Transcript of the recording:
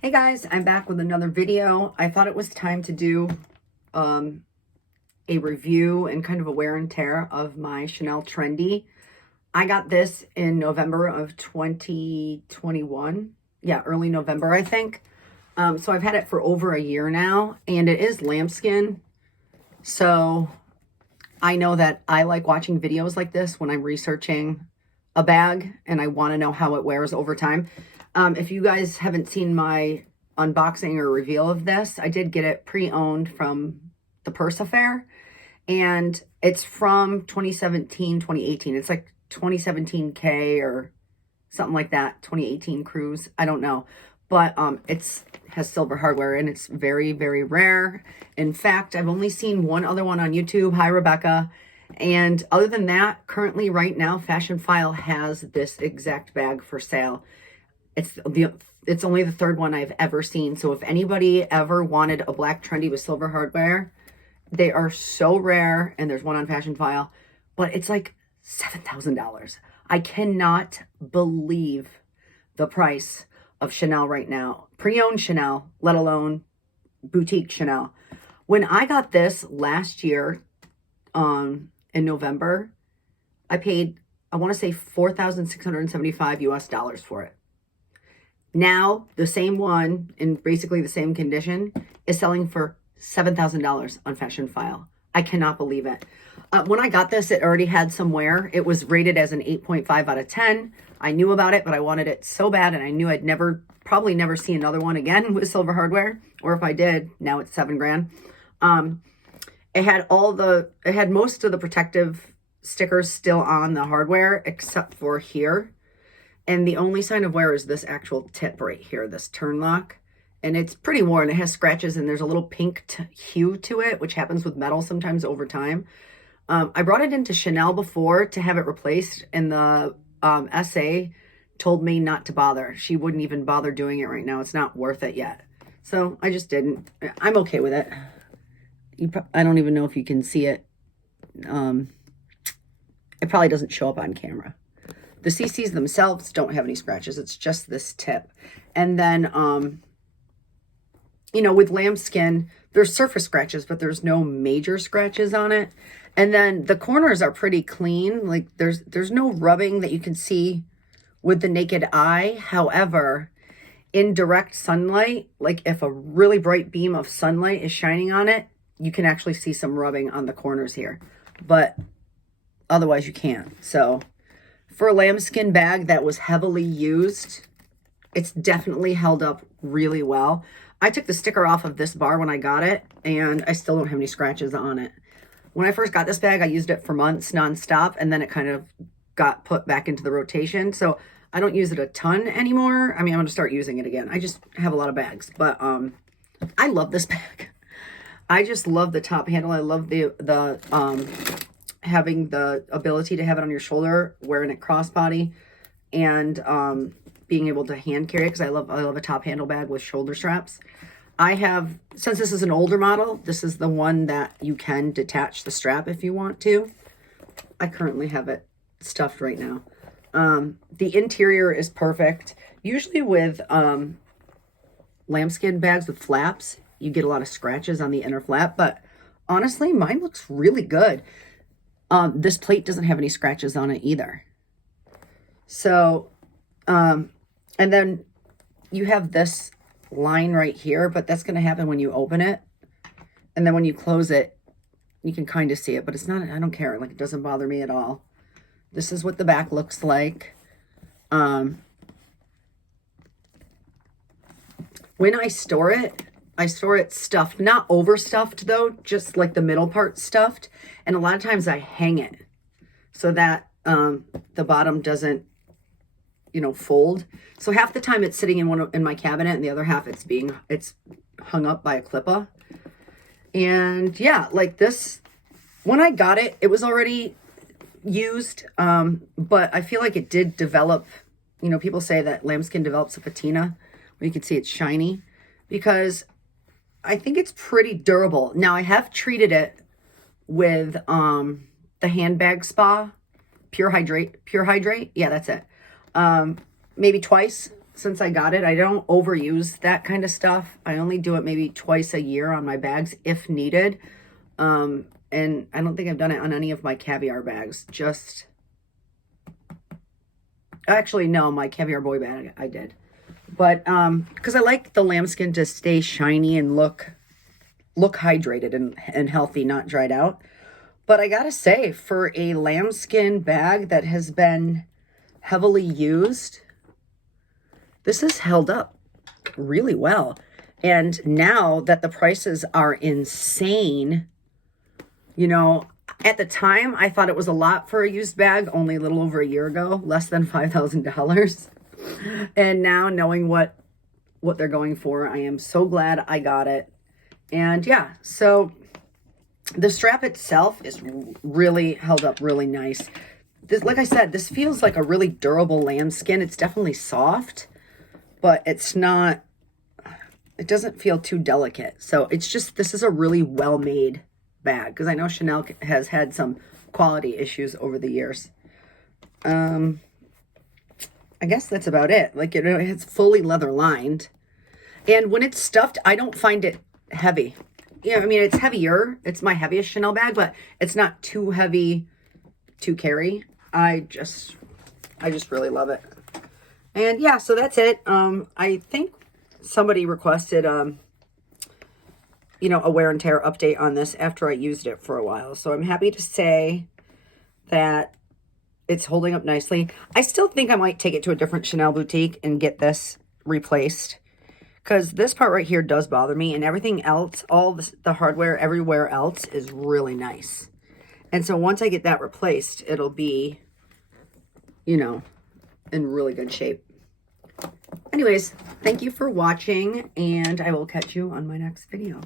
Hey guys, I'm back with another video. I thought it was time to do a review and kind of a wear and tear of my Chanel Trendy. I got this in November of 2021. Yeah, early November, I think. So I've had it for over a year now, and it is lambskin. So I know that I like watching videos like this when I'm researching a bag and I want to know how it wears over time. If you guys haven't seen my unboxing or reveal of this, I did get it pre-owned from the Purse Affair, and it's from 2017, 2018. It's like 2017 K or something like that, 2018 cruise. I don't know, but it's has silver hardware and it's very, very rare. In fact, I've only seen one other one on YouTube. Hi, Rebecca. And other than that, currently right now, Fashion File has this exact bag for sale. It's only the third one I've ever seen. So if anybody ever wanted a black trendy with silver hardware, they are so rare, and there's one on Fashion File, but it's like $7,000. I cannot believe the price of Chanel right now. Pre-owned Chanel, let alone boutique Chanel. When I got this last year, in November, I paid, I want to say $4,675 US for it. Now, the same one in basically the same condition is selling for $7,000 on Fashion File. I cannot believe it. When I got this, it already had some wear. It was rated as an 8.5 out of 10. I knew about it, but I wanted it so bad, and I knew I'd probably never see another one again with silver hardware. Or if I did, now it's $7,000. It had most of the protective stickers still on the hardware, except for here. And the only sign of wear is this actual tip right here, this turn lock. And it's pretty worn. It has scratches and there's a little pink hue to it, which happens with metal sometimes over time. I brought it into Chanel before to have it replaced, and the SA told me not to bother. She wouldn't even bother doing it right now. It's not worth it yet. So I just didn't. I'm okay with it. I don't even know if you can see it. It probably doesn't show up on camera. The CCs themselves don't have any scratches. It's just this tip. And then, with lambskin, there's surface scratches, but there's no major scratches on it. And then the corners are pretty clean. Like there's no rubbing that you can see with the naked eye. However, in direct sunlight, like if a really bright beam of sunlight is shining on it, you can actually see some rubbing on the corners here. But otherwise you can't. So for a lambskin bag that was heavily used, it's definitely held up really well. I took the sticker off of this bar when I got it, and I still don't have any scratches on it. When I first got this bag, I used it for months nonstop, and then it kind of got put back into the rotation. So I don't use it a ton anymore. I mean, I'm going to start using it again. I just have a lot of bags, but I love this bag. I just love the top handle. I love the having the ability to have it on your shoulder, wearing it crossbody, and being able to hand carry it, because I love a top handle bag with shoulder straps. I have, since this is an older model, this is the one that you can detach the strap if you want to. I currently have it stuffed right now. The interior is perfect. Usually with lambskin bags with flaps, you get a lot of scratches on the inner flap, but honestly, mine looks really good. This plate doesn't have any scratches on it either. So, and then you have this line right here, but that's going to happen when you open it. And then when you close it, you can kind of see it, but it's not, I don't care. Like, it doesn't bother me at all. This is what the back looks like. When I store it stuffed, not overstuffed though, just like the middle part stuffed. And a lot of times I hang it so that the bottom doesn't, fold. So half the time it's sitting in my cabinet, and the other half it's hung up by a clipper. And yeah, like this, when I got it, it was already used, but I feel like it did develop. People say that lambskin develops a patina, where you can see it's shiny, because I think it's pretty durable. Now, I have treated it with the handbag spa, Pure Hydrate. Yeah, that's it. Maybe twice since I got it. I don't overuse that kind of stuff. I only do it maybe twice a year on my bags if needed. And I don't think I've done it on any of my caviar bags. Just, actually, no, my caviar boy bag I did. But, because I like the lambskin to stay shiny and look hydrated and healthy, not dried out. But I gotta say, for a lambskin bag that has been heavily used, this has held up really well. And now that the prices are insane, you know, at the time I thought it was a lot for a used bag only a little over a year ago, less than $5,000. And now knowing what they're going for, I am so glad I got it. And yeah, so the strap itself is really held up really nice. This, like I said, this feels like a really durable lambskin. It's definitely soft, but it's not, it doesn't feel too delicate. So it's just, this is a really well-made bag, because I know Chanel has had some quality issues over the years. I guess that's about it. Like, it's fully leather lined. And when it's stuffed, I don't find it heavy. Yeah, I mean, it's heavier. It's my heaviest Chanel bag, but it's not too heavy to carry. I just really love it. And yeah, so that's it. I think somebody requested, you know, a wear and tear update on this after I used it for a while. So I'm happy to say that it's holding up nicely. I still think I might take it to a different Chanel boutique and get this replaced, because this part right here does bother me, and everything else, all the hardware everywhere else is really nice. And so once I get that replaced, it'll be, you know, in really good shape. Anyways, thank you for watching, and I will catch you on my next video.